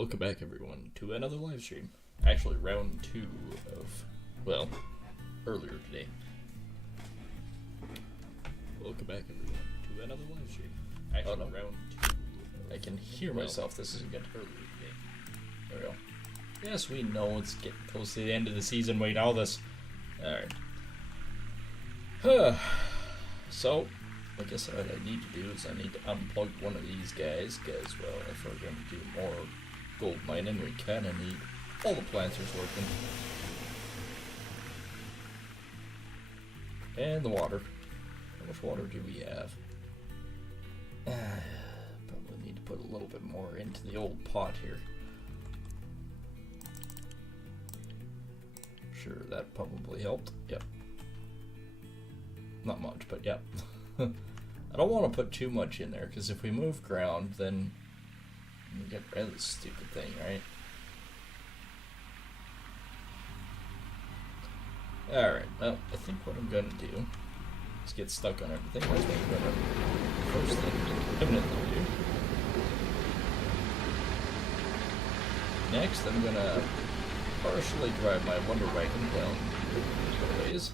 Welcome back, everyone, to another live stream. Actually, round 2 of, well, earlier today. Welcome back, everyone, to another live stream. Actually, round 2 of, I can hear myself. This isn't good. Earlier today. There we go. Yes, we know it's getting close to the end of the season. Wait, all this. Alright. So, I guess what I need to do is I need to unplug one of these guys, because, well, if we're going to do more gold mining, we kind of need all the planters working. And the water. How much water do we have? Probably need to put a little bit more into the old pot here. Sure, that probably helped. Yep. Not much, but yep. I don't want to put too much in there, because if we move ground, then we get rid of this stupid thing, right? Alright, well, I think what I'm going to do is get stuck on everything. That's what I'm going to first thing imminently do. Next, I'm going to partially drive my Wonder Wagon down the ways.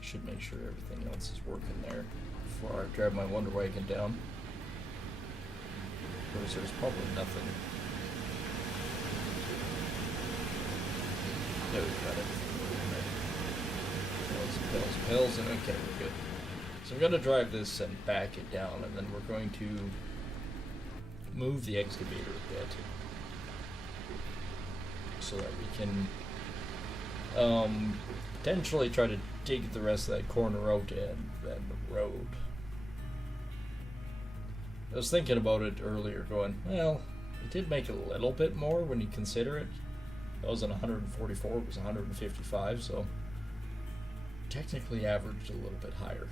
Should make sure everything else is working there before I drive my Wonder Wagon down. Because there's probably nothing. There we got it. Pills, and okay, we're good. So I'm going to drive this and back it down, and then we're going to move the excavator a bit so that we can potentially try to dig the rest of that corner out and then the road. I was thinking about it earlier going, well, it did make a little bit more when you consider it. That was an 144, it was 155, so technically averaged a little bit higher.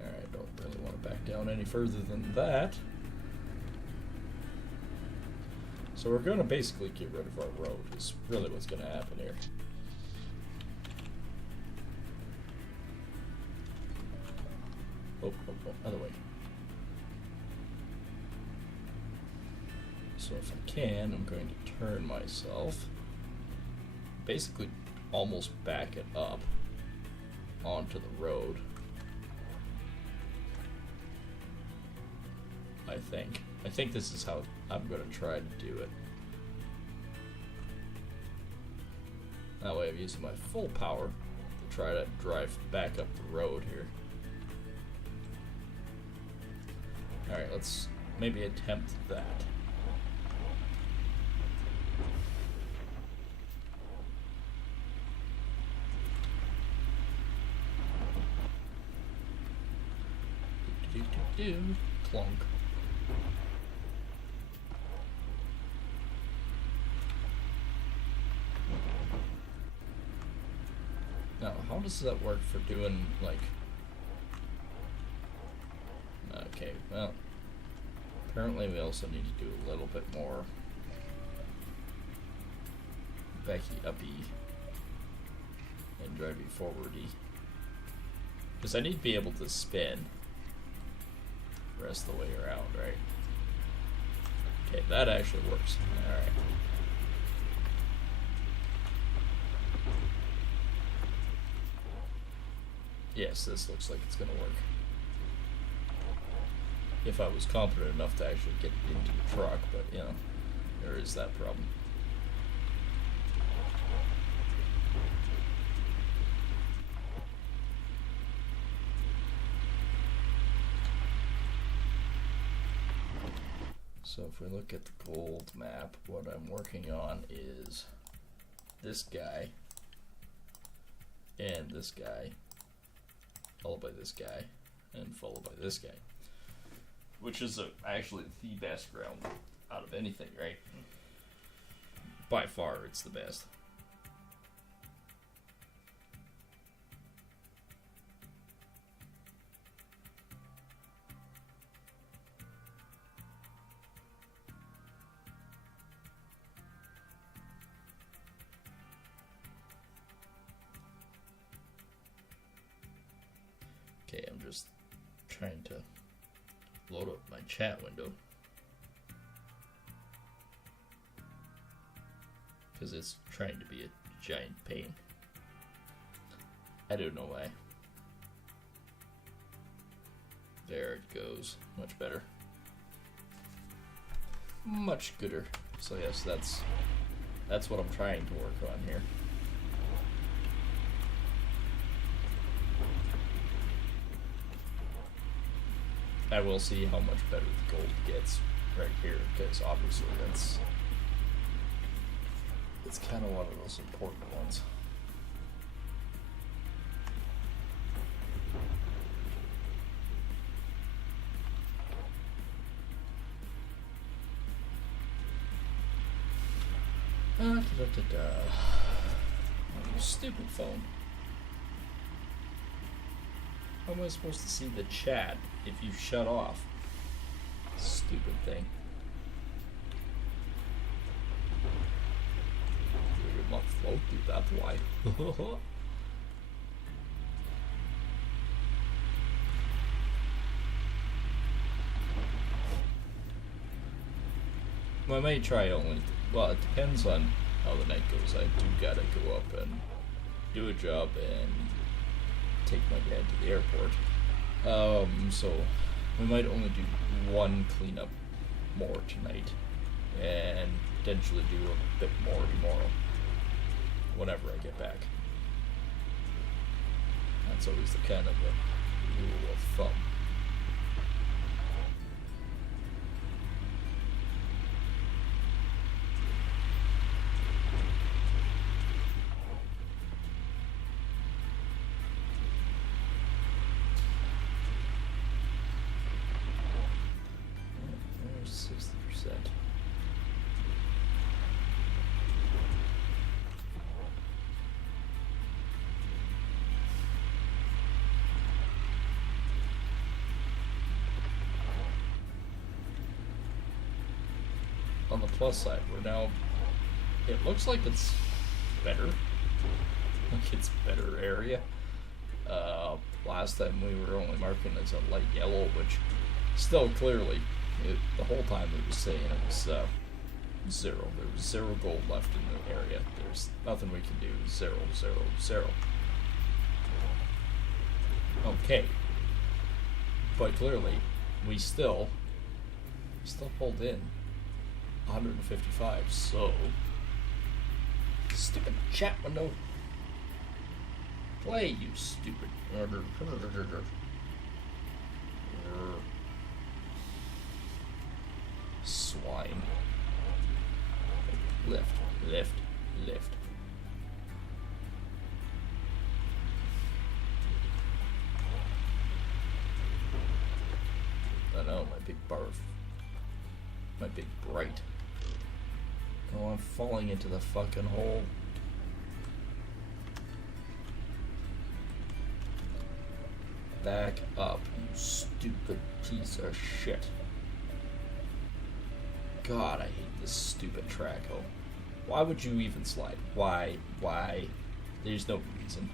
Alright, don't really want to back down any further than that. So we're going to basically get rid of our road, is really what's going to happen here. Oh, other way. So if I can, I'm going to turn myself, basically almost back it up onto the road. I think this is how I'm going to try to do it. That way I'm using my full power to try to drive back up the road here. Alright, let's maybe attempt that. Clunk. Now, how does that work for doing, like... Okay, well... Apparently we also need to do a little bit more... backy-uppy... and drivey forwardy. Because I need to be able to spin... the rest of the way around, right? Okay, that actually works. Alright. Yes, this looks like it's going to work. If I was confident enough to actually get into the truck, but, you know, there is that problem. So if we look at the gold map, what I'm working on is this guy and this guy, followed by this guy, and followed by this guy. Which is actually the best ground out of anything, right? By far, it's the best. just trying to load up my chat window. Because it's trying to be a giant pain. I don't know why. There it goes. Much better. Much gooder. So yes, that's what I'm trying to work on here. I will see how much better the gold gets right here, because obviously it's kind of one of those important ones. You stupid phone. How am I supposed to see the chat if you shut off? Stupid thing. You're not floaty, that's why. I may try only. Well, it depends on how the night goes. I do gotta go up and do a job and take my dad to the airport. So we might only do one cleanup more tonight, and potentially do a bit more tomorrow, whenever I get back. That's always the kind of a rule of thumb. On the plus side, we're now, it looks like it's better. Like it's better area. Last time we were only marking as a light yellow, which still clearly, the whole time it was saying it was zero. There was 0 gold left in the area. There's nothing we can do. 0, 0, 0. Okay. But clearly, we still pulled in 155, so stupid chat window. Play, you stupid swine. Lift, lift, lift. I know, my big barf. My big bright. Oh, I'm falling into the fucking hole. Back up, you stupid piece of shit. God, I hate this stupid track. Oh, why would you even slide? Why? There's no reason.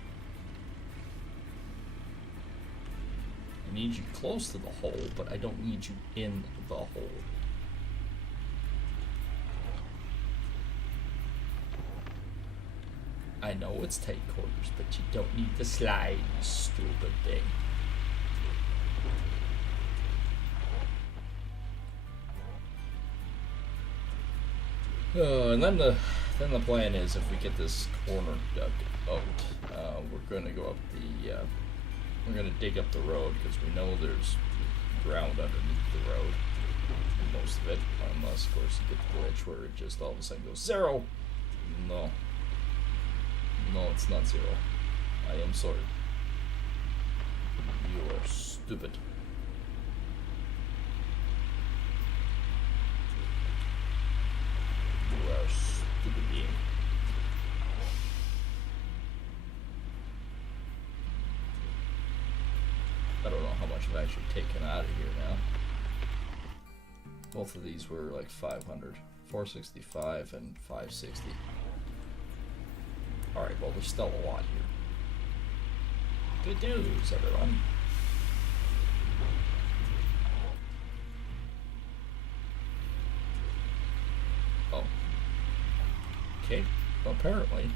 I need you close to the hole, but I don't need you in the hole. I know it's tight quarters, but you don't need to slide, you stupid thing. And then the plan is, if we get this corner dug out, we're gonna go up the we're gonna dig up the road, because we know there's ground underneath the road, most of it, unless of course you get the glitch where it just all of a sudden goes 0. No, it's not 0. I am sorry. You are stupid. You are a stupid being. I don't know how much I've actually taken out of here now. Both of these were like 500. 465 and 560. Alright, well, there's still a lot here. Good news, everyone. Okay, apparently,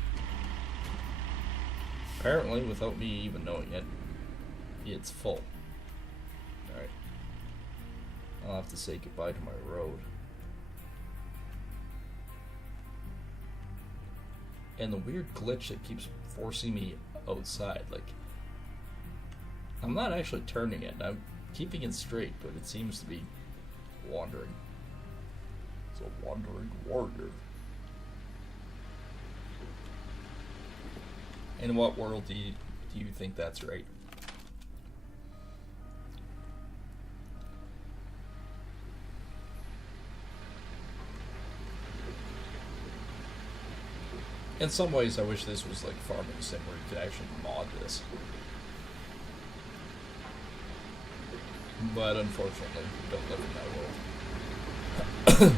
without me even knowing it, it's full. Alright. I'll have to say goodbye to my road. And the weird glitch that keeps forcing me outside, like, I'm not actually turning it, I'm keeping it straight, but it seems to be wandering. It's a wandering warrior. In what world do you think that's right? In some ways, I wish this was like Farming Sim, where you could actually mod this. But unfortunately, we don't live in that world.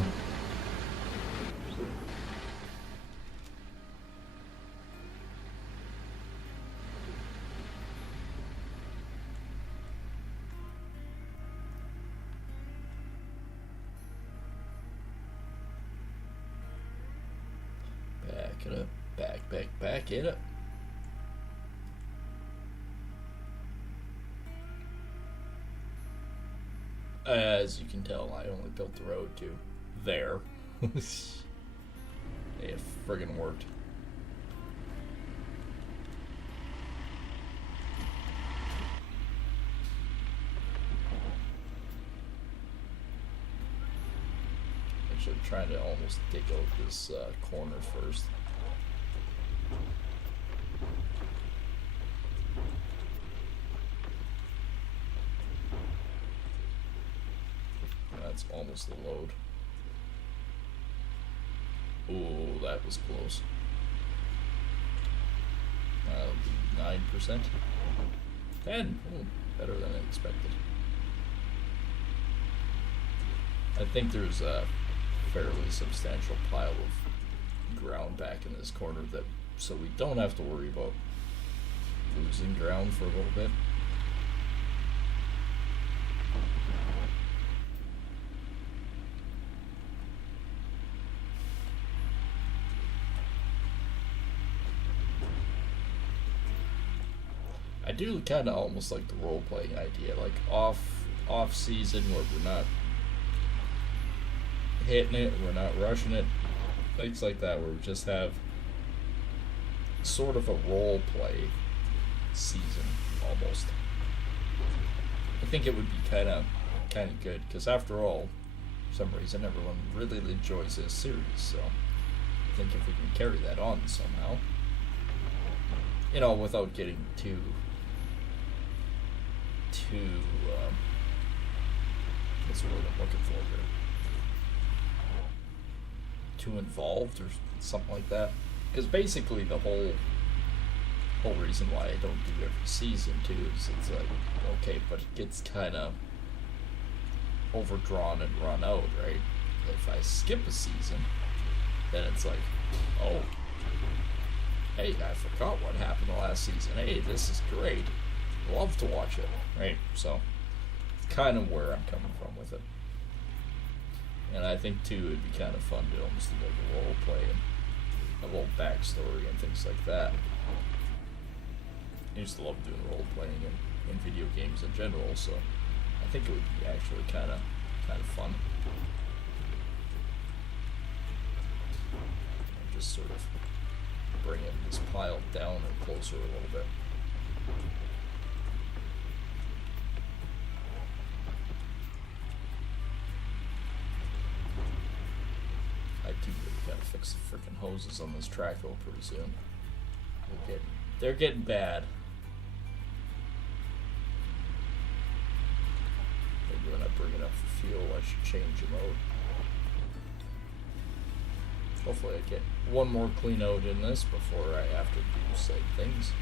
Back it up. Back it up. As you can tell, I only built the road to there. It friggin' worked. Actually trying to almost dig out this corner first. That's almost the load. Ooh, that was close. 9%. 10. Ooh, better than I expected. I think there's a fairly substantial pile of ground back in this corner that, so we don't have to worry about losing ground for a little bit. I do kind of almost like the role-playing idea, like off season where we're not hitting it, we're not rushing it, things like that, where we just have sort of a role-play season almost. I think it would be kind of good, because after all, for some reason, everyone really enjoys this series. So I think if we can carry that on somehow, you know, without getting too what's the word I'm looking for here? Too involved or something like that. Because basically the whole reason why I don't do every season too is it's like, okay, but it gets kind of overdrawn and run out, right? If I skip a season, then it's like, oh, hey, I forgot what happened the last season. Hey, this is great. Love to watch it, right? So it's kind of where I'm coming from with it. And I think too it'd be kind of fun to almost do like a role play and a little backstory and things like that. I used to love doing role playing in video games in general, so I think it would be actually kind of fun. And just sort of bringing this pile down and closer a little bit. I do really gotta fix the freaking hoses on this track though pretty soon. They're getting bad. Maybe when I bring it up for fuel, I should change the mode. Hopefully I get one more clean out in this before I have to do said things.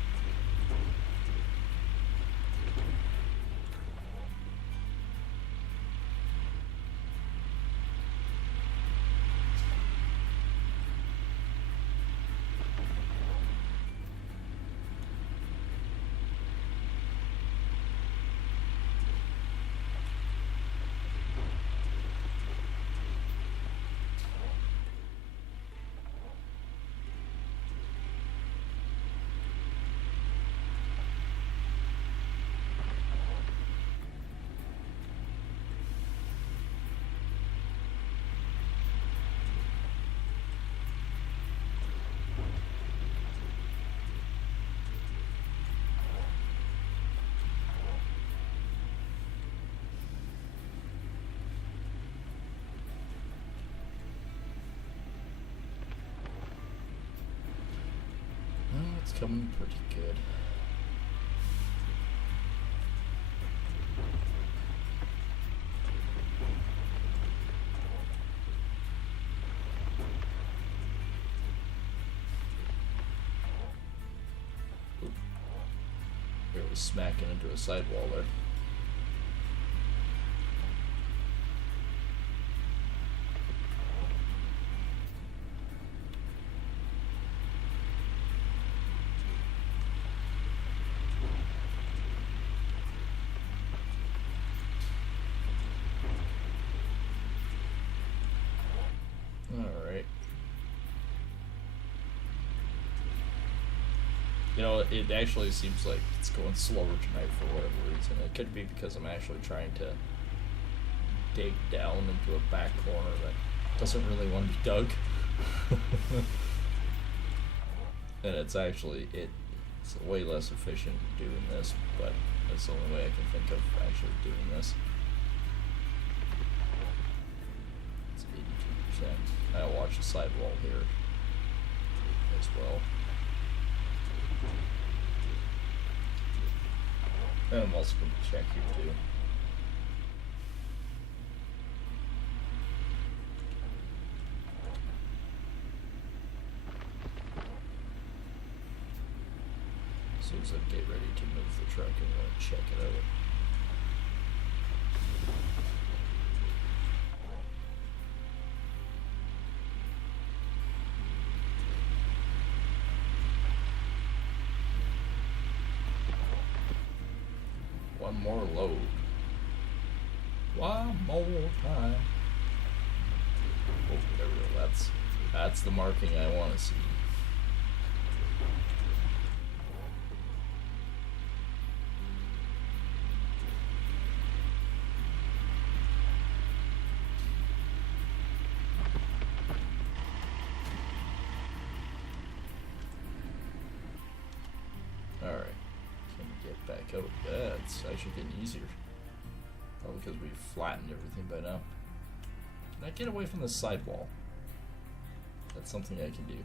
coming pretty good. Oop. Barely smacking into a sidewall there. You know, it actually seems like it's going slower tonight for whatever reason. It could be because I'm actually trying to dig down into a back corner that doesn't really want to be dug. And it's actually, it's way less efficient doing this, but that's the only way I can think of actually doing this. It's 82%. I'll watch the sidewall here as well. And I'm also going to check here too. As soon as I get ready to move the truck, I'm going to check it out. One more load. One more time. Oh, there we go. That's the marking I want to see. Alright. Back out. Yeah, it's actually getting easier. Probably because we've flattened everything by now. Can I get away from the sidewall? That's something I can do.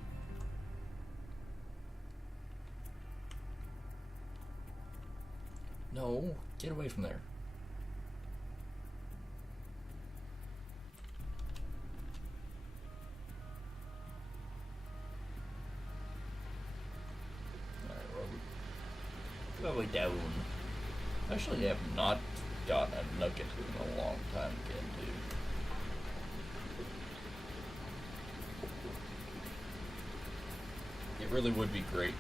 No, get away from there. Way down. Actually, I have not gotten a nugget in a long time again, dude. It really would be great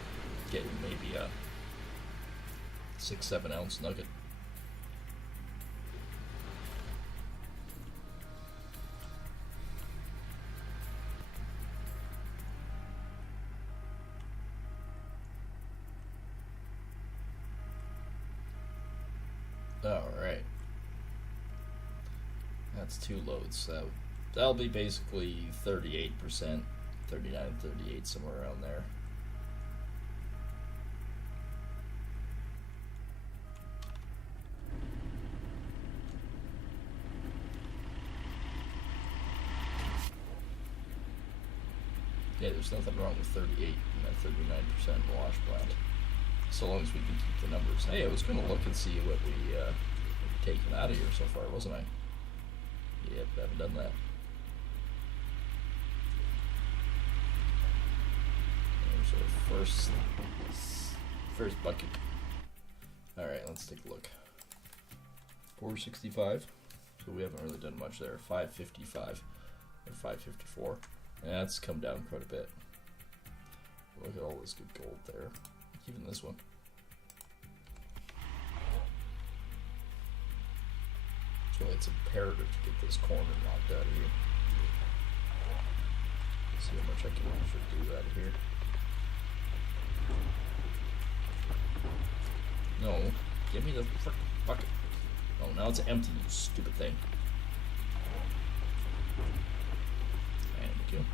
getting maybe a 6-7 ounce nugget. Alright. That's 2 loads, so that'll be basically 38%, 39, 38, somewhere around there. Yeah, there's nothing wrong with 38 and that 39% wash plant. So long as we can keep the numbers. Hey, I was going to look and see what we've taken out of here so far, wasn't I? Yep, haven't done that. There's our first bucket. Alright, let's take a look. 465. So we haven't really done much there. 555 or 554. Yeah, that's come down quite a bit. Look at all this good gold there. Even this one. So it's imperative to get this corner knocked out of here. Let's see how much I can actually do out of here. No, give me the frickin' bucket. Oh, now it's empty, you stupid thing. Thank you.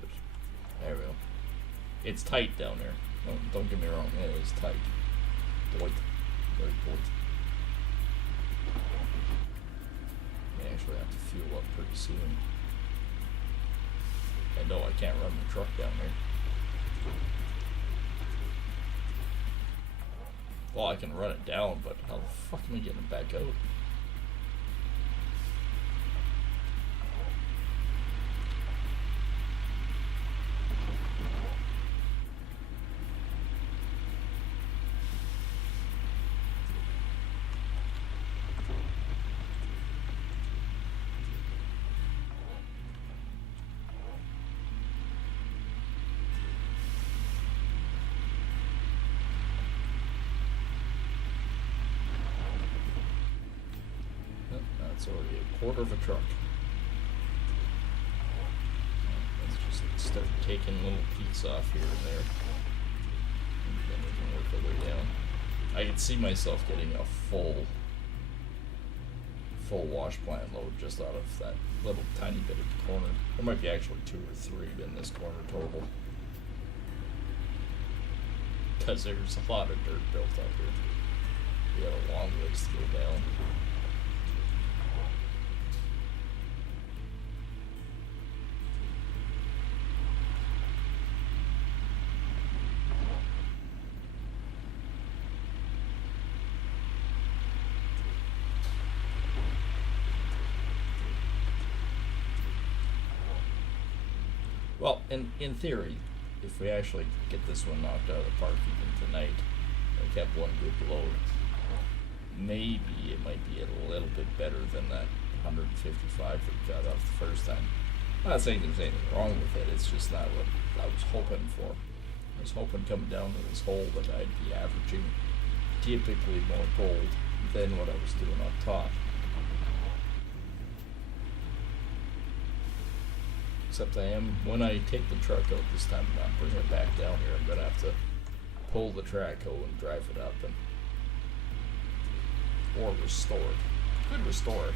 Good. There we go. It's tight down there. Don't get me wrong, it is tight. Doit. Very doit. I actually have to fuel up pretty soon. I know I can't run the truck down there. Well, I can run it down, but how the fuck am I getting it back out? That's already a quarter of a truck. Let's just start taking little peaks off here and there. And then we can work our way down. I can see myself getting a full wash plant load just out of that little tiny bit of the corner. There might be actually 2 or 3 in this corner total. Because there's a lot of dirt built up here. We got a long ways to go down. Well, in theory, if we actually get this one knocked out of the park even tonight, and kept one good load, maybe it might be a little bit better than that 155 we got off the first time. I'm not saying there's anything wrong with it, it's just not what I was hoping for. I was hoping coming down to this hole that I'd be averaging typically more gold than what I was doing up top. Except I am, when I take the truck out this time, I'm bringing it back down here, I'm going to have to pull the track hoe and drive it up and or restore it. Could restore it.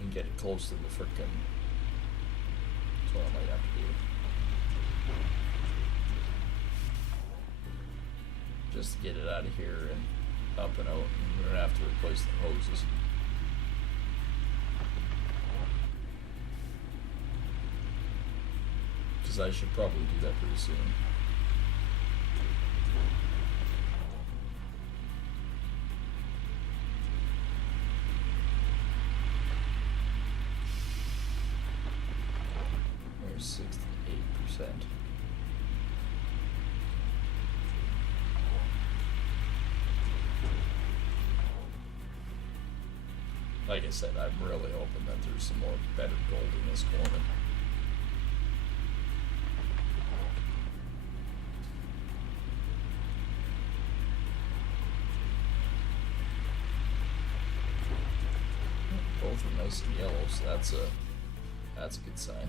And get it close to the frickin'. That's what I might have to do. Just to get it out of here and up and out, and we're going to have to replace the hoses. Because I should probably do that pretty soon. There's 68%. Like I said, I'm really hoping that there's some more better gold in this corner. Both are nice and yellow, so that's a good sign.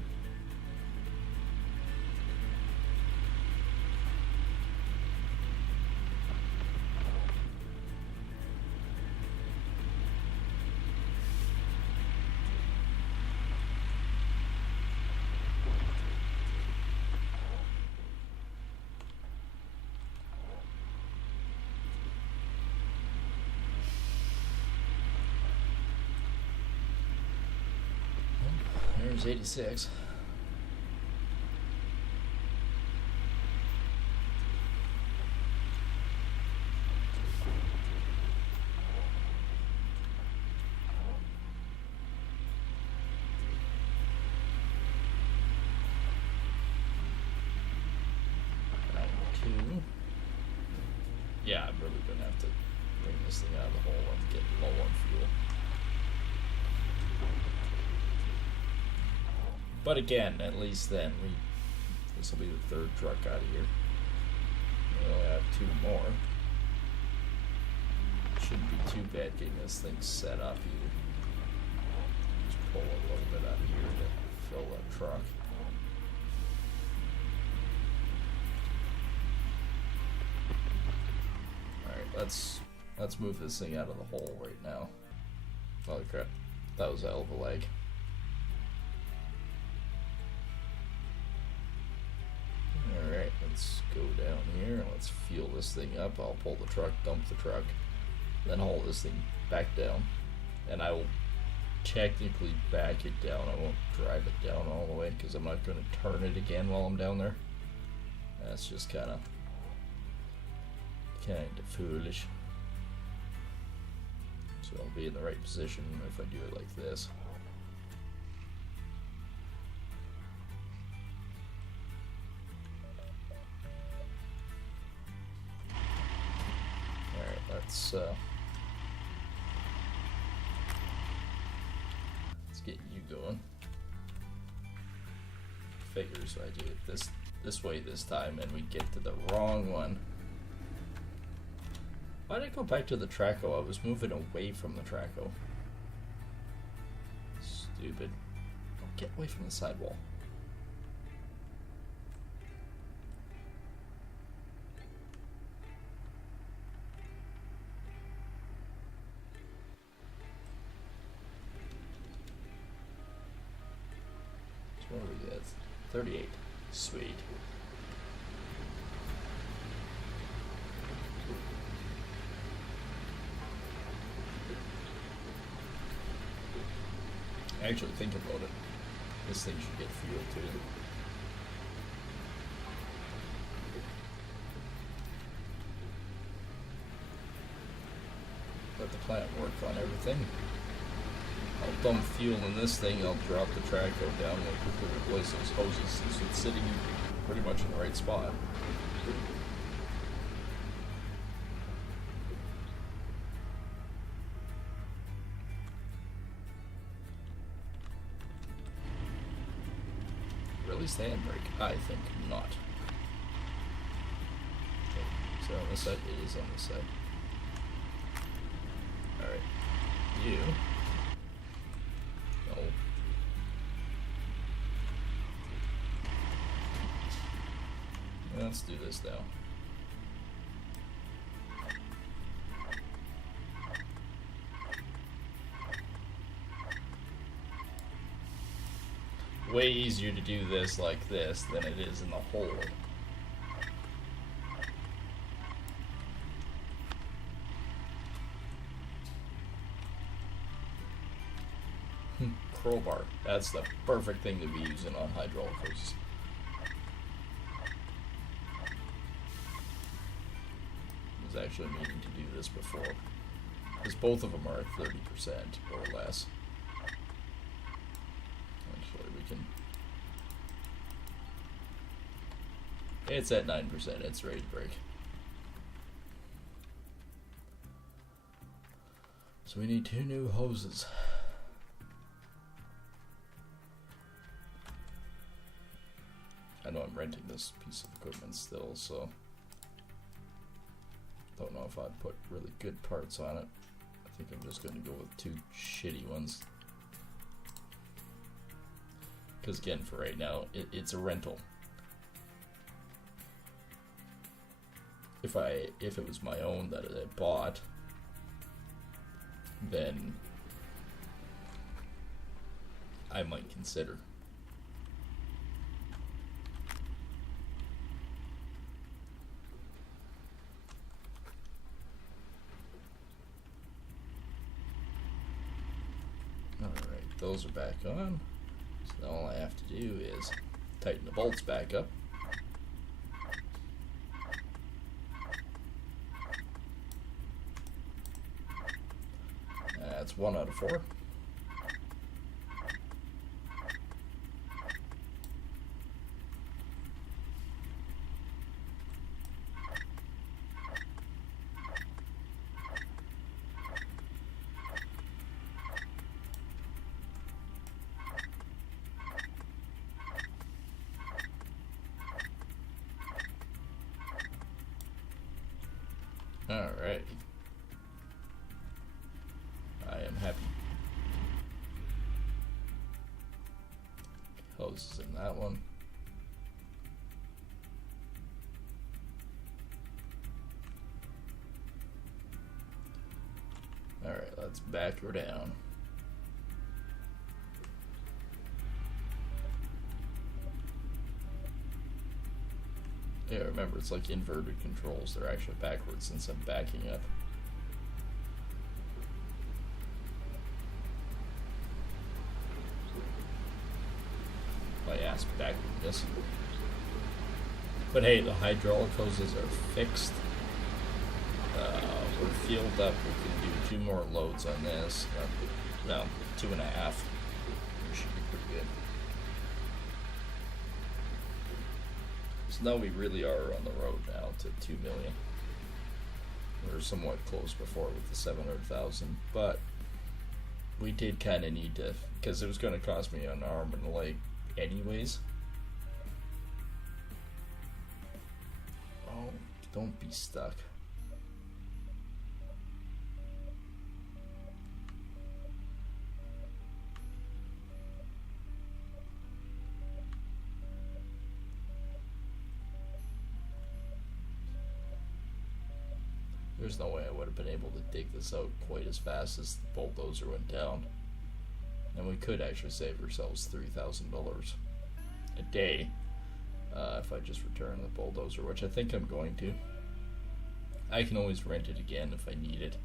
There's 86. Yeah, I'm really gonna have to bring this thing out of the hole and get low on fuel. But again, at least then this will be the third truck out of here. We only have 2 more. Shouldn't be too bad getting this thing set up either. Just pull a little bit out of here to fill that truck. Alright, let's move this thing out of the hole right now. Holy crap. That was a hell of a lag. Alright, let's go down here and let's fuel this thing up. I'll pull the truck, dump the truck, then haul this thing back down. And I will technically back it down. I won't drive it down all the way because I'm not going to turn it again while I'm down there. That's just kind of foolish. So I'll be in the right position if I do it like this. Alright, let's get you going. Figures I do it this way this time and we get to the wrong one. Why did I go back to the Traco? I was moving away from the Traco. Stupid. Don't get away from the sidewall. So what are we at? 38. Sweet. Actually, think about it. This thing should get fuel too. Let the plant work on everything. I'll dump fuel in this thing, I'll drop the Traco down and quickly replace those hoses since it's sitting pretty much in the right spot. Release the handbrake? I think not. Okay, so on this side, it is on this side. Alright. You. No. Let's do this now. Way easier to do this like this than it is in the hole. Crowbar. That's the perfect thing to be using on hydraulic hoses. I was actually meaning to do this before, because both of them are at 30% or less. Actually, we can. It's at 9%. It's ready to break. So we need 2 new hoses. I know I'm renting this piece of equipment still, so don't know if I'd put really good parts on it. I think I'm just going to go with 2 shitty ones. Because again, for right now, it's a rental. If it was my own that I bought, then I might consider. Alright, those are back on. So all I have to do is tighten the bolts back up. That's 1 out of 4. Alright. I am happy. Hoses in that one. Alright, let's back her down. Yeah, remember, it's like inverted controls. They're actually backwards since I'm backing up. ass backwardness. But hey, the hydraulic hoses are fixed. We're fueled up. We can do 2 more loads on this. No, 2.5. We should be pretty good. So now we really are on the road now to 2 million. We were somewhat close before with the 700,000, but we did kind of need to, because it was going to cost me an arm and a leg anyways. Oh, don't be stuck. There's no way I would have been able to dig this out quite as fast as the bulldozer went down. And we could actually save ourselves $3,000 a day if I just return the bulldozer, which I think I'm going to. I can always rent it again if I need it.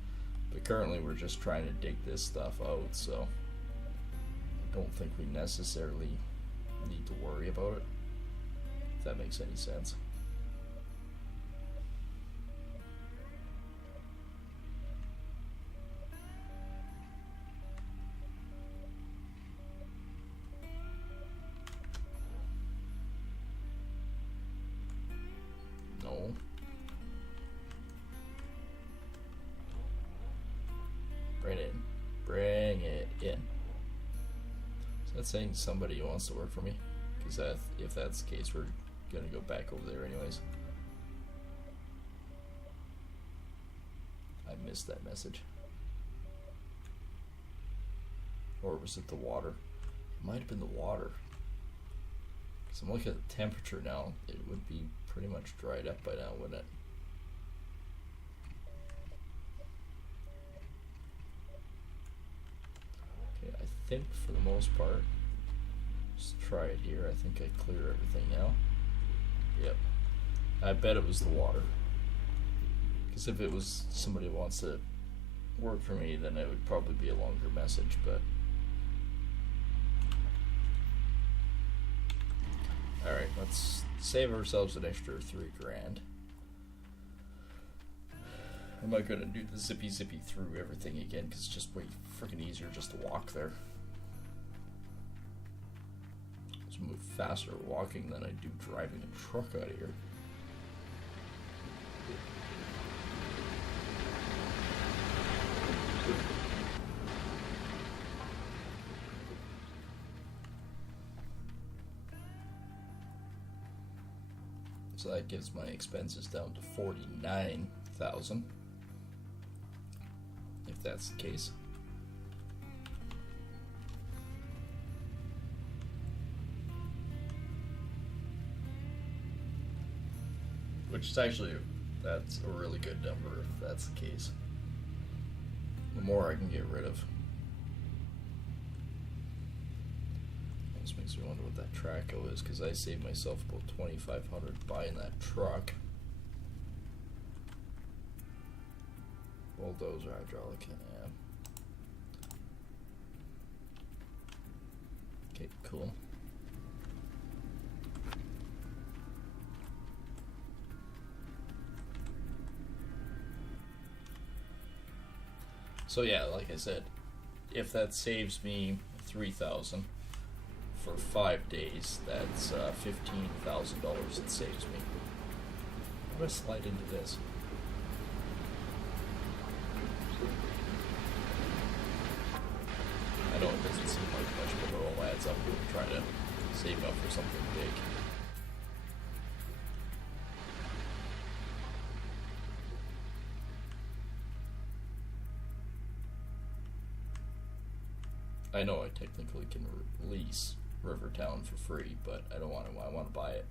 But currently we're just trying to dig this stuff out, so I don't think we necessarily need to worry about it, if that makes any sense. Bring it in. So that's saying somebody wants to work for me, because if that's the case, we're gonna go back over there anyways. I missed that message. Or was it the water? It might have been the water. Because I'm looking at the temperature now. It would be pretty much dried up by now, wouldn't it? I think for the most part, just try it here. I think I clear everything now. Yep. I bet it was the water. Because if it was somebody who wants to work for me, then it would probably be a longer message, but... Alright, let's save ourselves an extra $3,000. I'm not gonna do the zippy through everything again, because it's just way freaking easier just to walk there. Just move faster walking than I do driving a truck out of here. So that gives my expenses down to 49,000. If that's the case. Which is actually, that's a really good number if that's the case. The more I can get rid of. This makes me wonder what that Traco is, because I saved myself about $2,500 buying that truck. Bulldozer, hydraulic, yeah. Okay, cool. So yeah, like I said, if that saves me $3,000 for 5 days, that's $15,000 it saves me. I'm gonna slide into this. I know it doesn't seem like much, but it all adds up when we're trying to save up for something big. I know I technically can lease Rivertown for free, but I don't want to. I want to buy it.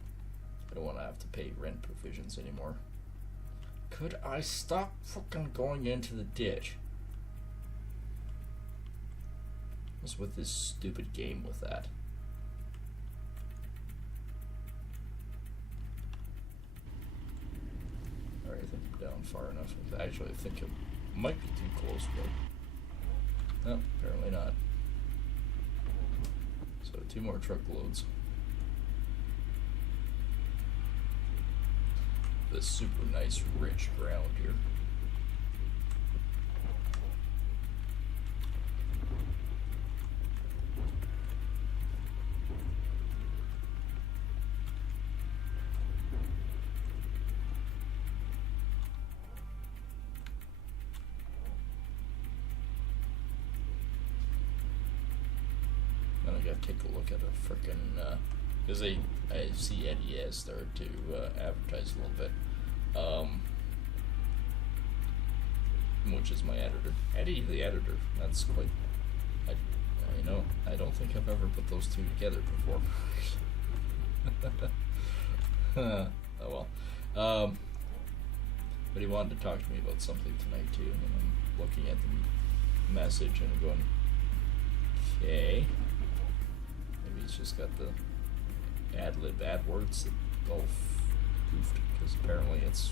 I don't want to have to pay rent provisions anymore. Could I stop fucking going into the ditch? What's with this stupid game with that? Alright, I think I'm down far enough. Actually, I think it might be too close, but no, apparently not. So 2 more truckloads. this super nice rich ground here. Take a look at a frickin' because I see Eddie has started to advertise a little bit, which is my editor. Eddie the editor. That's quite. I don't think I've ever put those two together before. Oh well. But he wanted to talk to me about something tonight too, and I'm looking at the message and I'm going, okay. He's just got the ad-lib AdWords all goofed because apparently it's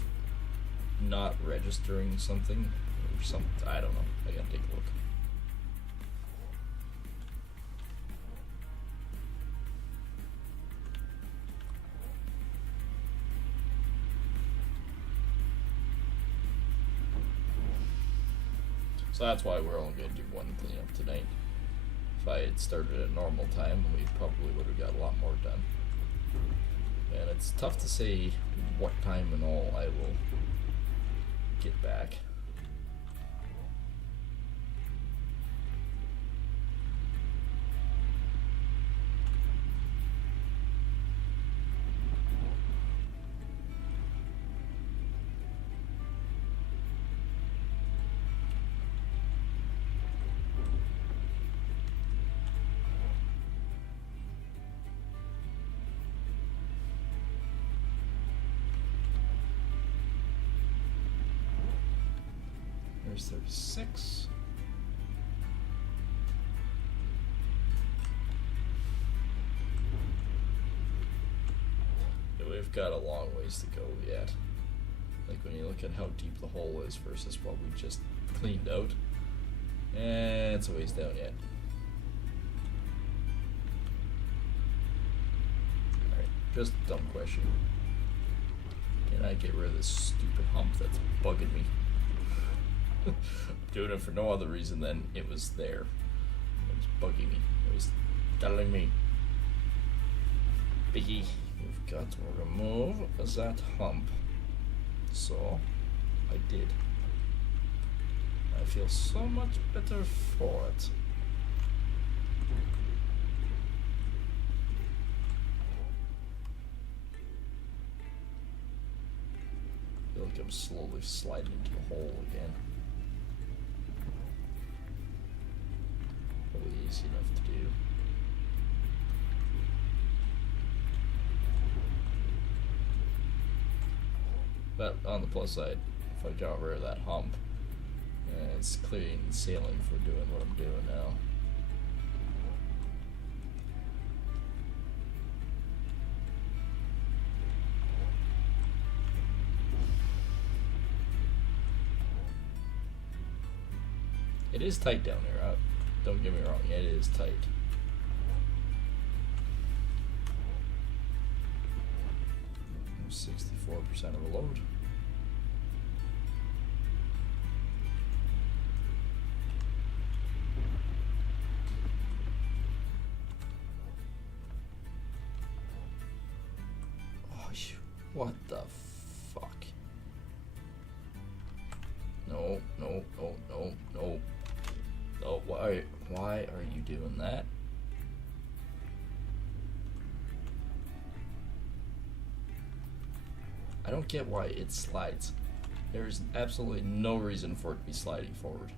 not registering something or something. I don't know. I gotta take a look. So that's why we're only going to do one cleanup tonight. If I had started at normal time, we probably would have got a lot more done. And it's tough to say what time and all I will get back. There's 36. Yeah, we've got a long ways to go yet. Like when you look at how deep the hole is versus what we just cleaned out. And it's a ways down yet. Alright, just a dumb question. Can I get rid of this stupid hump that's bugging me? I'm doing it for no other reason than it was there. It was bugging me. It was telling me, Biggie, you've got to remove that hump. So, I did. I feel so much better for it. I feel like I'm slowly sliding into the hole again. Probably easy enough to do. But on the plus side, if I got rid of that hump, it's clearing the ceiling for doing what I'm doing now. It is tight down here. Don't get me wrong, it is tight. I'm 64% of the load. Oh, what the fuck? No, no, no, no, no. Oh, why are you doing that? I don't get why it slides. There's absolutely no reason for it to be sliding forward.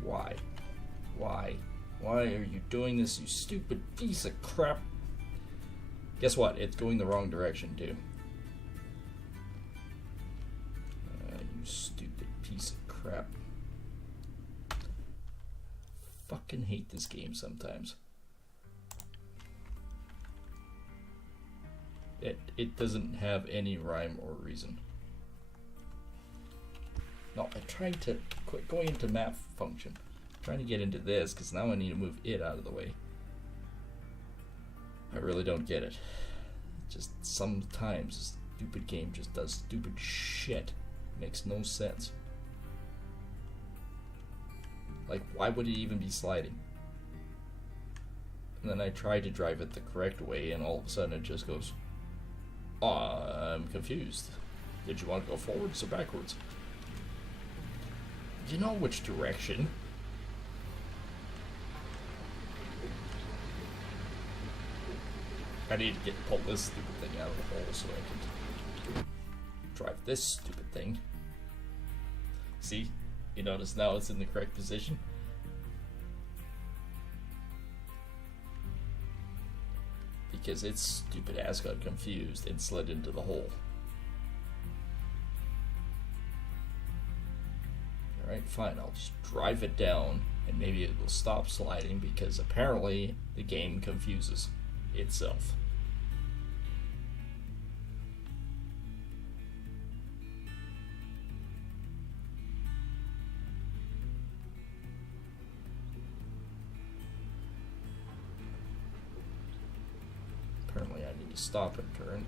Why? Why? Why are you doing this, you stupid piece of crap? Guess what? It's going the wrong direction, too. You stupid piece of crap. Fucking hate this game sometimes. It doesn't have any rhyme or reason. No, I tried to quit going into map function. I'm trying to get into this because now I need to move it out of the way. I really don't get it. Just sometimes this stupid game just does stupid shit. Makes no sense. Like, why would it even be sliding? And then I tried to drive it the correct way, and all of a sudden it just goes, oh, I'm confused. Did you want to go forwards or backwards? You know which direction. I need to pull this stupid thing out of the hole so I can drive this stupid thing. See? You notice now it's in the correct position? Because its stupid ass got confused and slid into the hole. Alright, fine, I'll just drive it down and maybe it will stop sliding because apparently the game confuses itself. Apparently I need to stop and turn.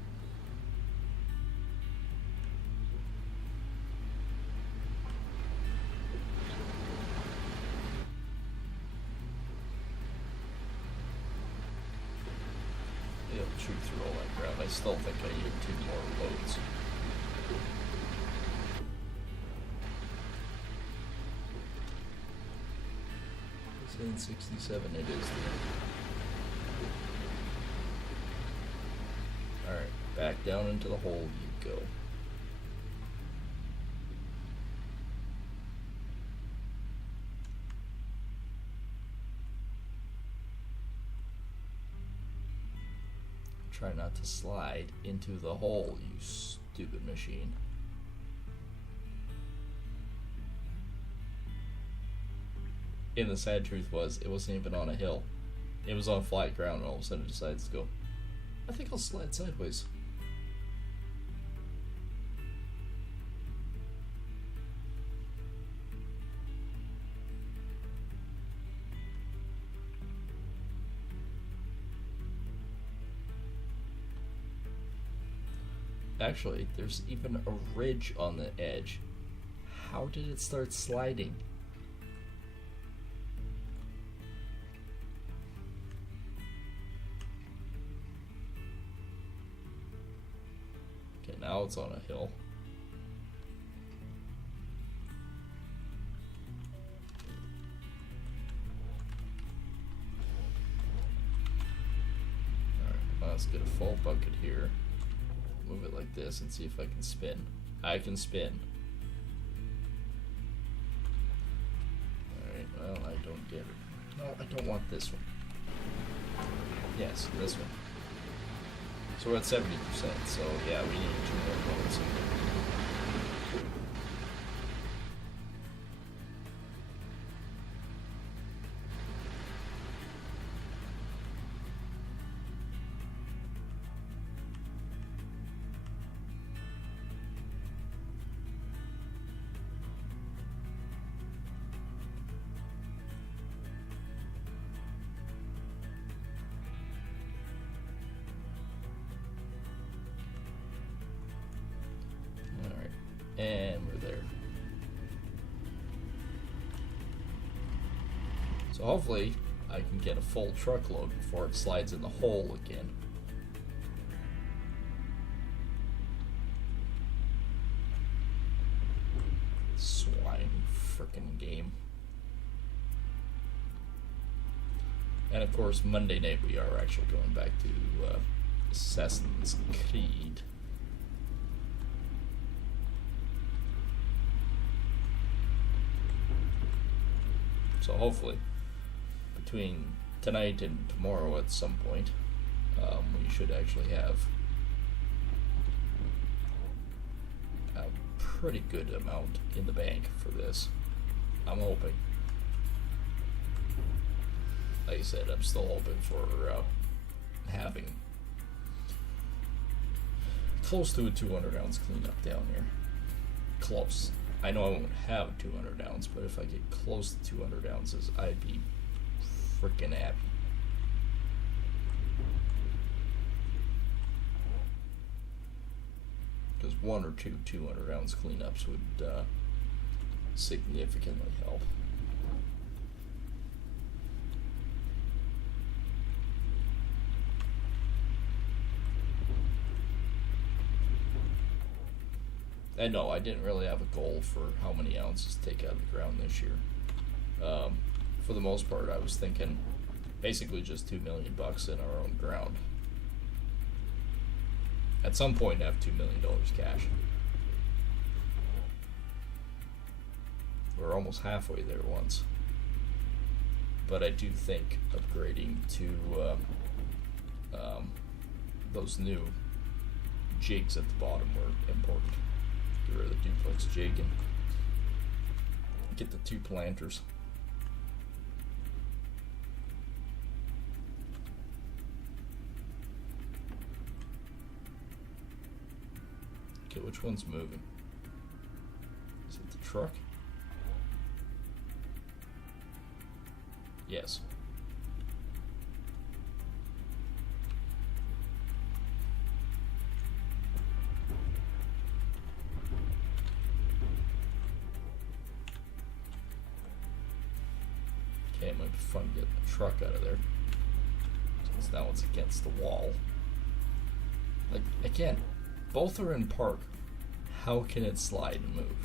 It'll chew through all that ground. I still think I need 2 more loads. It's in 67, it is. Alright, back down into the hole you go. Try not to slide into the hole, you stupid machine. And the sad truth was, it wasn't even on a hill. It was on flat ground, and all of a sudden it decides to go, I think I'll slide sideways. Actually, there's even a ridge on the edge. How did it start sliding? Okay, now it's on a hill. Alright, let's get a full bucket here. Move it like this and see if I can spin. I can spin. Alright, well, I don't get it. No, I don't want this one. Yes, this one. So we're at 70%, so yeah, we need 2 more bullets. And we're there. So hopefully I can get a full truckload before it slides in the hole again. Swine frickin' game. And of course Monday night we are actually going back to Assassin's Creed. So hopefully, between tonight and tomorrow at some point, we should actually have a pretty good amount in the bank for this. I'm hoping. Like I said, I'm still hoping for having close to a 200 ounce cleanup down here. Close. I know I won't have 200 ounce, but if I get close to 200 ounces, I'd be freaking happy. 1 or 2 200-ounce cleanups would significantly help. And no, I didn't really have a goal for how many ounces to take out of the ground this year. For the most part, I was thinking basically just $2 million in our own ground. At some point, have $2 million cash. We're almost halfway there once. But I do think upgrading to those new jigs at the bottom were important. Get rid of the duplex jig and get the 2 planters. Okay, which one's moving? Is it the truck? Yes. Okay, it might be fun to get the truck out of there, since now it's against the wall. Like, again, both are in park. How can it slide and move?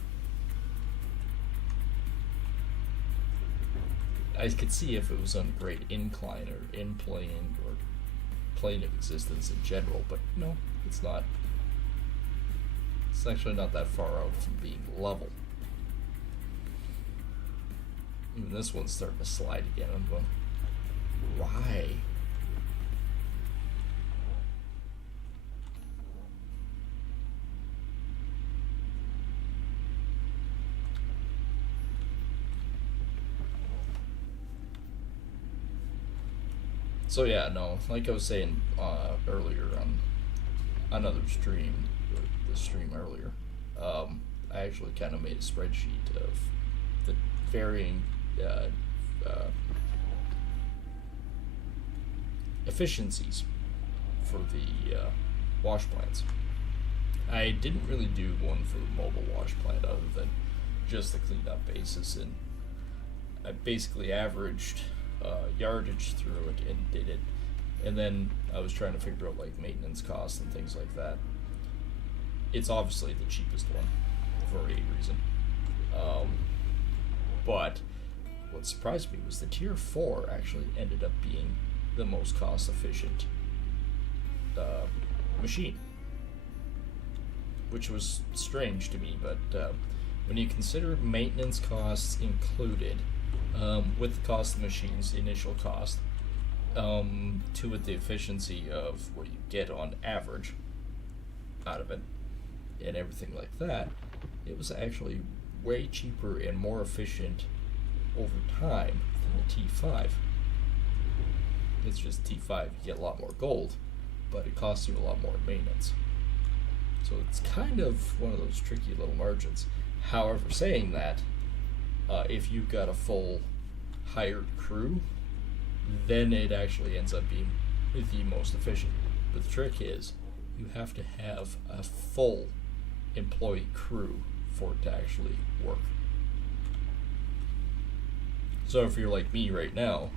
I could see if it was on a great incline or in plane or plane of existence in general, but no, it's not. It's actually not that far out from being level. Even this one's starting to slide again. I'm going, why? So yeah, no, like I was saying earlier on another stream, or the stream earlier, I actually kind of made a spreadsheet of the varying efficiencies for the wash plants. I didn't really do one for the mobile wash plant other than just the cleanup basis, and I basically averaged yardage through it and did it, and then I was trying to figure out like maintenance costs and things like that. It's obviously the cheapest one for a reason, but what surprised me was the tier 4 actually ended up being the most cost efficient machine, which was strange to me, but when you consider maintenance costs included, with the cost of machines, the initial cost, to with the efficiency of what you get on average out of it, and everything like that, it was actually way cheaper and more efficient over time than the T5. It's just T5, you get a lot more gold, but it costs you a lot more maintenance. So it's kind of one of those tricky little margins. However, saying that, if you've got a full hired crew, then it actually ends up being the most efficient. But the trick is, you have to have a full employee crew for it to actually work. So if you're like me right now,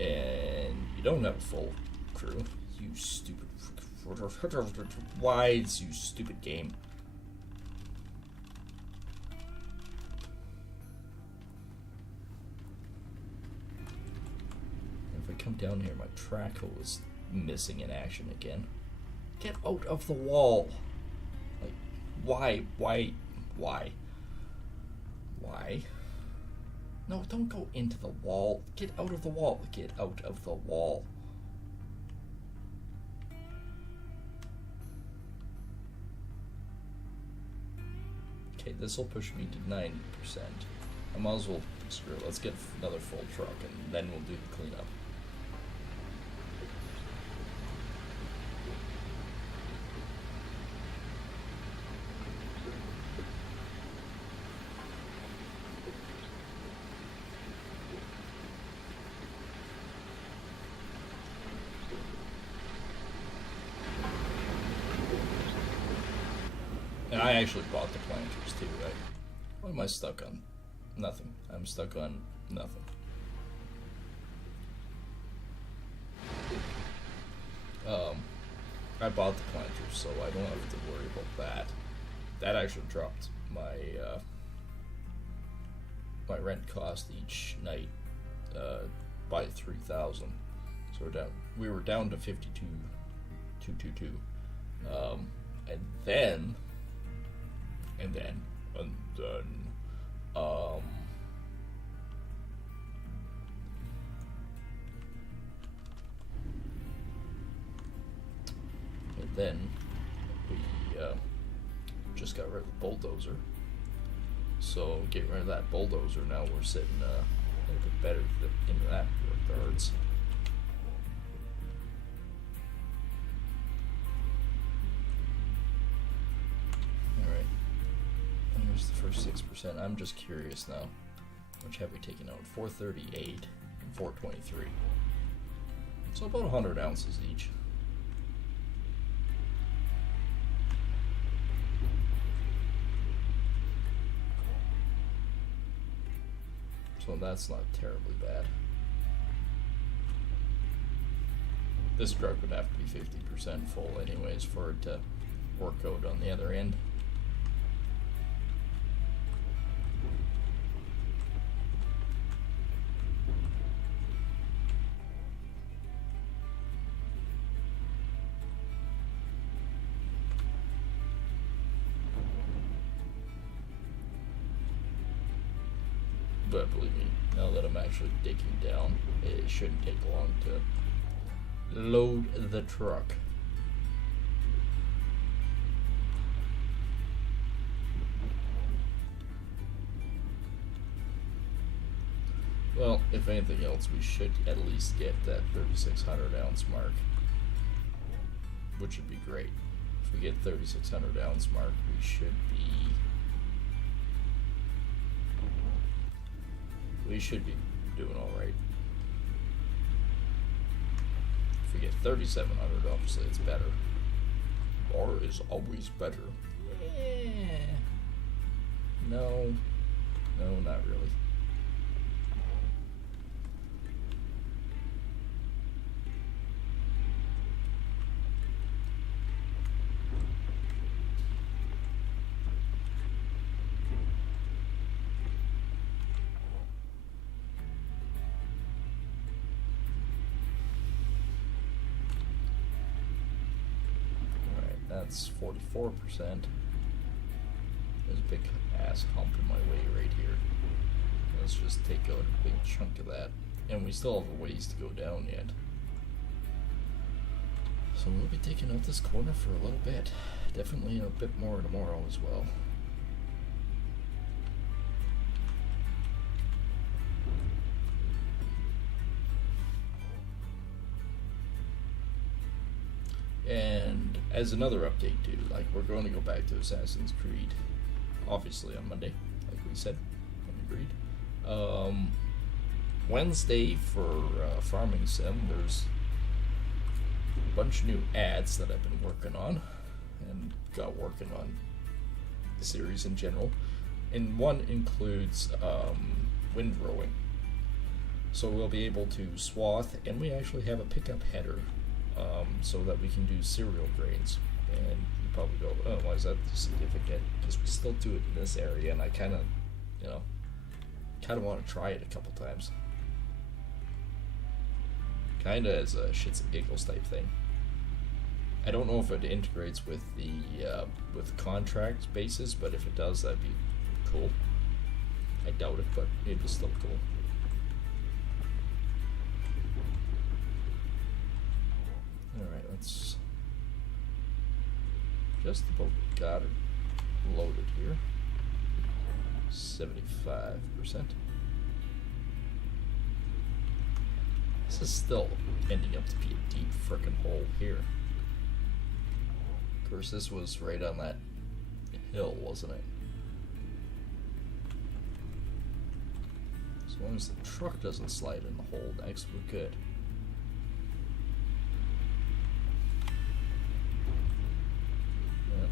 and you don't have a full crew, you stupid... Why, you stupid game. If I come down here, my track hole is missing in action again. Get out of the wall. Like, why? No, don't go into the wall. Get out of the wall. Get out of the wall. Okay, this will push me to 90%. I might as well screw it. Let's get another full truck and then we'll do the cleanup. I actually bought the planters too, right? What am I stuck on? Nothing. I'm stuck on nothing. I bought the planters, so I don't have to worry about that. That actually dropped my my rent cost each night by 3,000. So we were down to 52,222. And then we just got rid of the bulldozer. So getting rid of that bulldozer, now we're sitting a little bit better in that regards. Alright. There's the first 6%. I'm just curious now. How much have we taken out? 438 and 423. So about 100 ounces each. So that's not terribly bad. This truck would have to be 50% full anyways for it to work out on the other end. But believe me, now that I'm actually digging down, it shouldn't take long to load the truck. Well, if anything else, we should at least get that 3,600 ounce mark, which would be great. If we get 3,600 ounce mark, we should be doing all right. If we get 3,700, obviously it's better. More is always better. No, not really. That's 44%. There's a big ass hump in my way right here. Let's just take out a big chunk of that. And we still have a ways to go down yet. So we'll be taking out this corner for a little bit. Definitely a bit more tomorrow as well. And as another update too, like we're going to go back to Assassin's Creed, obviously on Monday, like we said, and agreed. Wednesday for Farming Sim, there's a bunch of new ads that I've been working on, and got working on the series in general, and one includes windrowing. So we'll be able to swath, and we actually have a pickup header. So that we can do cereal grains. And you probably go, oh, why is that significant? Because we still do it in this area, and I kind of want to try it a couple times. Kind of as a shits and giggles type thing. I don't know if it integrates with the with contract basis, but if it does, that'd be cool. I doubt it, but it was still cool. Alright, let's just about got it loaded here. 75%. This is still ending up to be a deep frickin' hole here. Of course, this was right on that hill, wasn't it? As long as the truck doesn't slide in the hole next, we're good.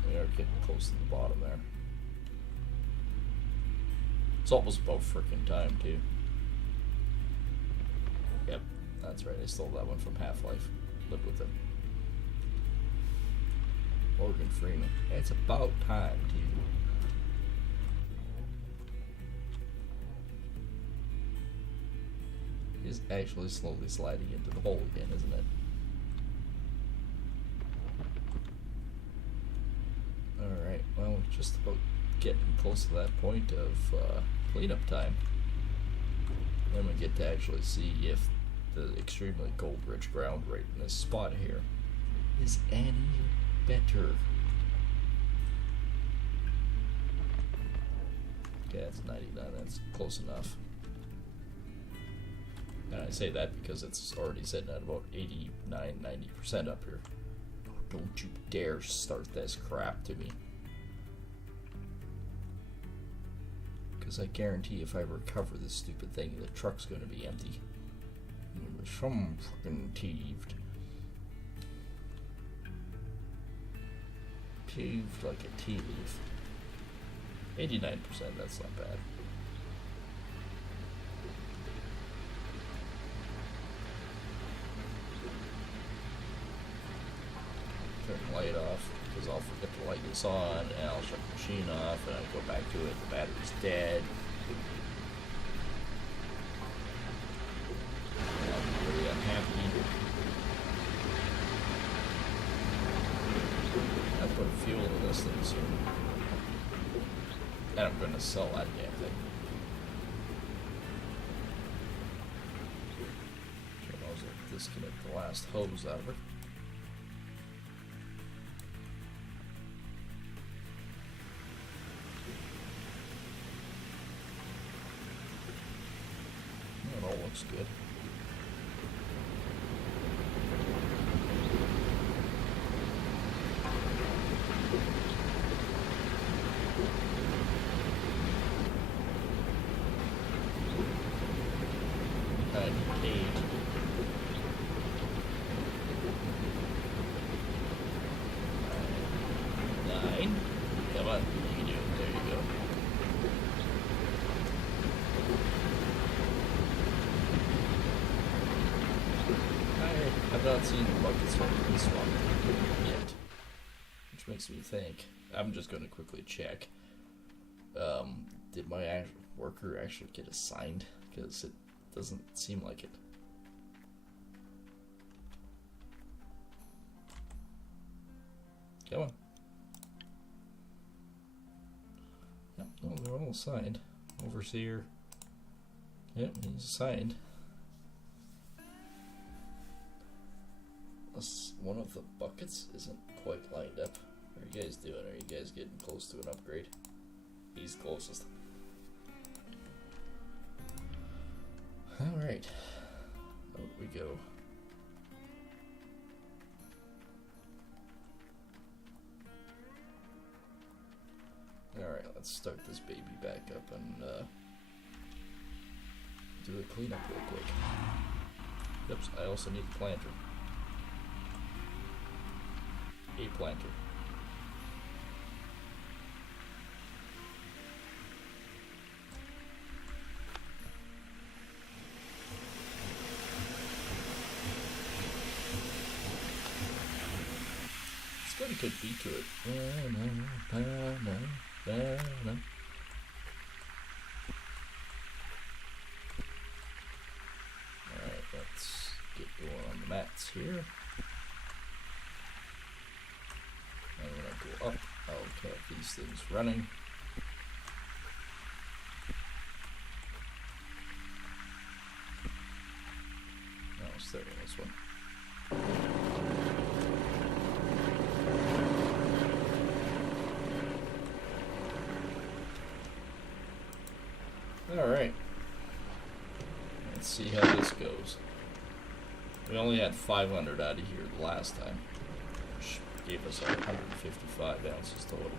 We are getting close to the bottom there. It's almost about frickin' time, too. Yep, that's right. I stole that one from Half-Life. Live with it. Morgan Freeman. It's about time, too. He's actually slowly sliding into the hole again, isn't it? Alright, well, we're just about getting close to that point of cleanup time. Then we get to actually see if the extremely gold-rich ground right in this spot here is any better. Okay, that's 99, that's close enough. And I say that because it's already sitting at about 89-90% up here. Oh, don't you dare start this crap to me. Because I guarantee if I recover this stupid thing, the truck's going to be empty. Some fucking peeved. Peeved like a tea leaf. 89%, that's not bad. Turn the light off, because I'll forget to light this on, and I'll shut the machine off, and I'll go back to it, the battery's dead. I'm really unhappy. I put fuel in this thing soon. And I'm gonna sell that damn thing. Sure, I was gonna disconnect the last hose out of it. It all looks good. I've not seen the buckets from this one yet, which makes me think. I'm just going to quickly check. Did my worker actually get assigned? Because it doesn't seem like it. Come on. Yep, no, they're all assigned. Overseer. Yep, he's assigned. One of the buckets isn't quite lined up. What are you guys doing? Are you guys getting close to an upgrade? He's closest. Alright. Out we go. Alright, let's start this baby back up and do a cleanup real quick. Oops, I also need a planter. A planter. It's got a good beat to it. Alright, let's get going on the mats here. And when I go up, I'll have these things running. Now I'll start on this one. Alright. Let's see how this goes. We only had 500 out of here the last time, which gave us 155 ounces total.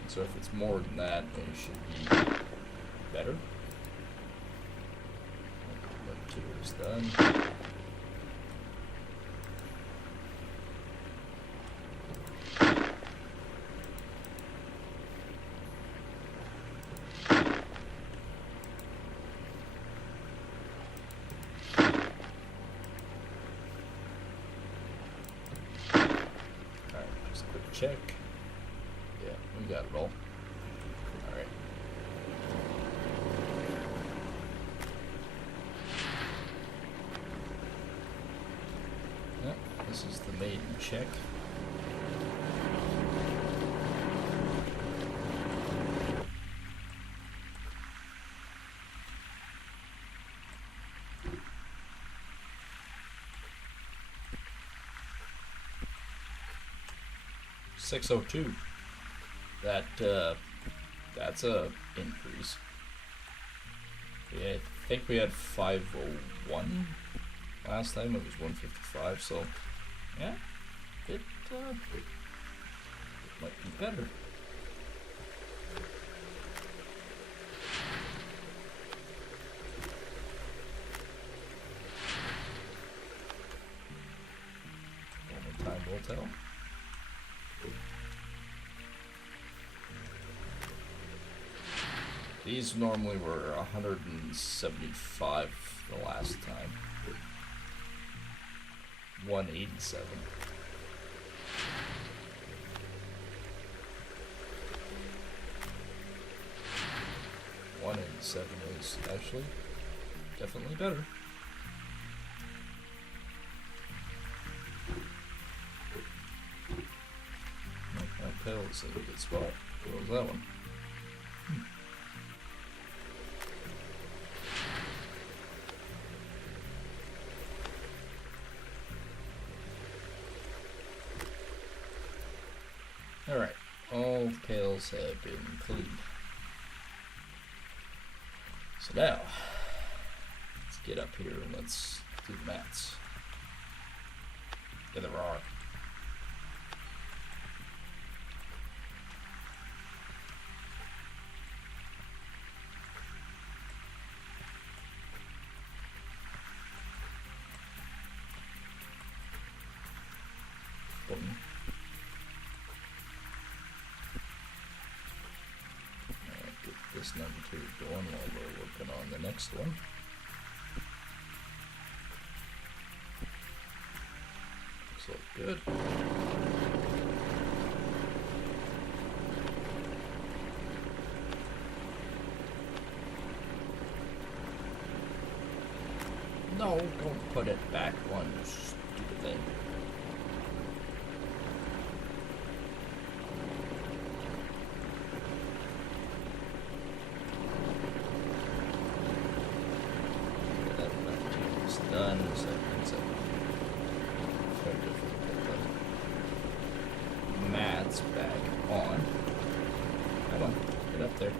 And so if it's more than that, then it should be better. Number 2 is done. check. Yeah, we got it all. Alright. Yep, this is the maiden check. $602. That's a increase. Yeah, I think we had 501 last time. It was 155. So yeah, it might be better. Only time will tell. These normally were 175 the last time. 187. $187 is actually definitely better. That pill is a good spot. What was that one? Alright, all pails have been cleaned. So now, let's get up here and let's do the mats. Yeah, there are. Boom. This number 2 going while we're working on the next one. Looks like good. No, don't put it back one, you stupid thing. Done, so it's effective to put the mats back on. Come on, get up there.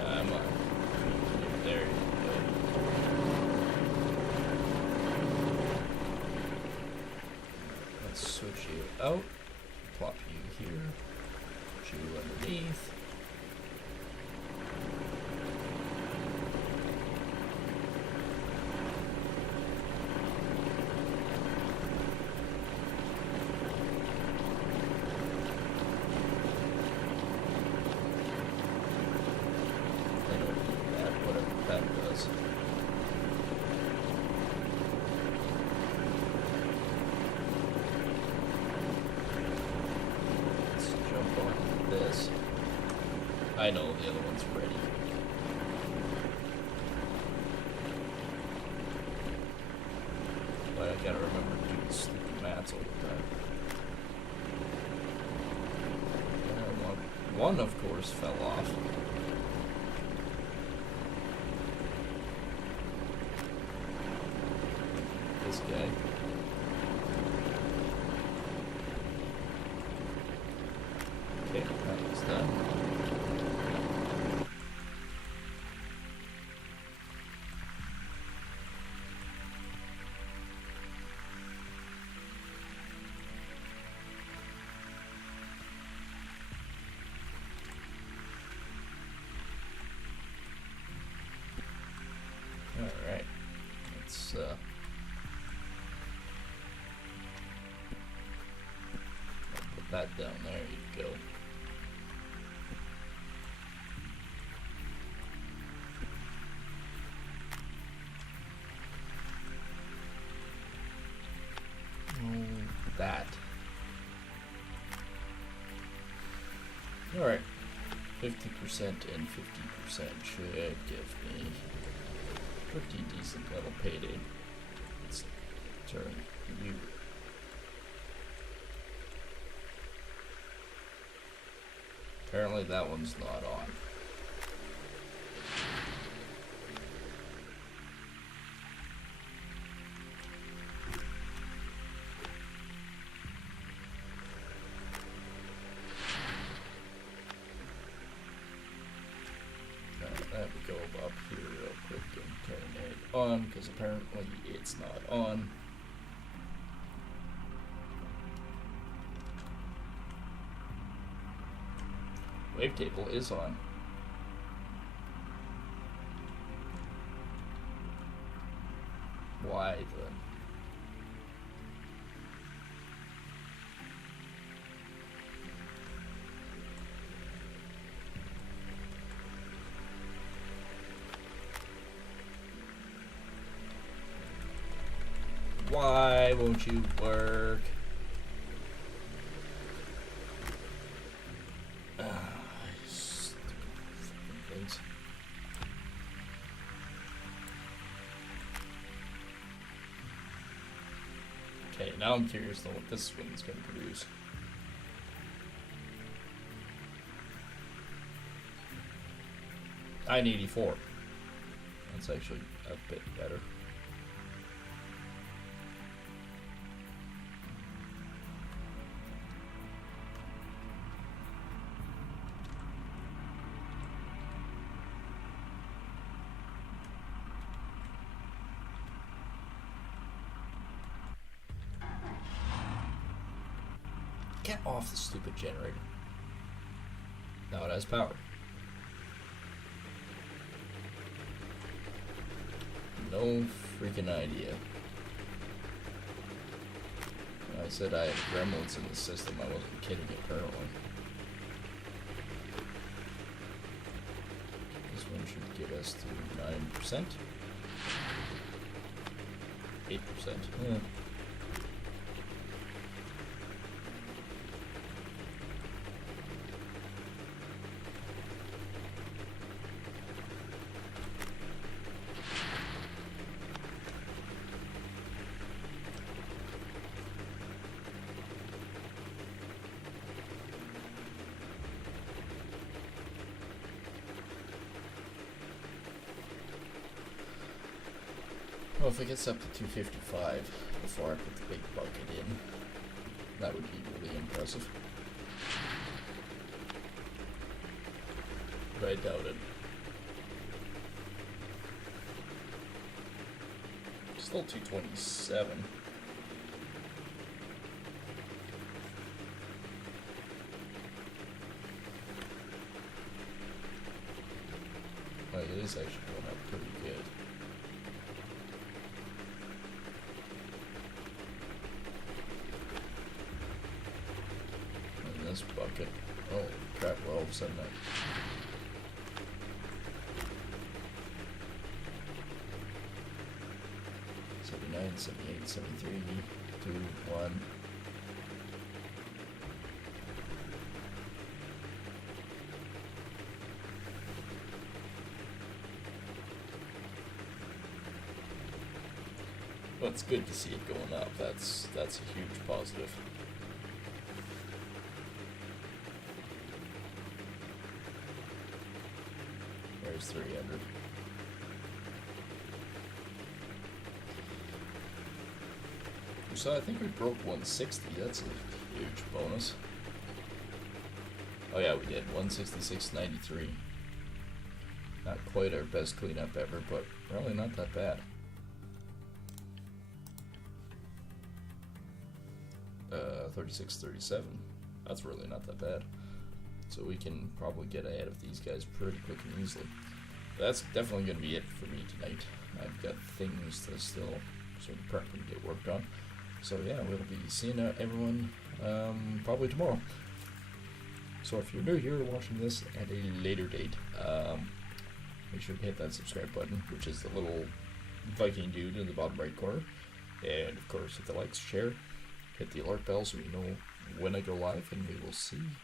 Come on. There you go. Let's switch you out, plop you here, put you underneath. I don't need that, whatever that does. This. I know the other one's ready. But I gotta remember to do the stupid mats all the time. One of course fell off. This guy. Okay, that was done. Alright, let's that down there. You go. That. Alright. 50% and 50% should give me pretty decent little payday. Let's turn you. Apparently that one's not on. Let me go up here real quick and turn it on, because apparently it's not on. Wavetable is on. Why then? Why won't you work? Stupid things. Okay, now I'm curious to know what this one's going to produce. $984. That's actually a bit better. Get off the stupid generator. Now it has power. No freaking idea. I said I had gremlins in the system. I wasn't kidding, apparently. This one should get us to 9%. 8%. Yeah. Well, if it gets up to 255 before I put the big bucket in, that would be really impressive. But I doubt it. Still 227. Like, it is actually going up pretty good. This bucket. Oh crap, well, all of a sudden that. 79, 78, 73, 2, 1. Well, it's good to see it going up. That's a huge positive. There's 300. So I think we broke 160. That's a huge bonus. Oh yeah, we did 166.93. Not quite our best cleanup ever, but really not that bad. 36.37. That's really not that bad. So we can probably get ahead of these guys pretty quick and easily. That's definitely going to be it for me tonight. I've got things to still sort of prep and get worked on. So yeah, we'll be seeing everyone probably tomorrow. So if you're new here watching this at a later date, make sure to hit that subscribe button, which is the little Viking dude in the bottom right corner. And of course, hit the likes, share, hit the alert bell so you know when I go live, and we will see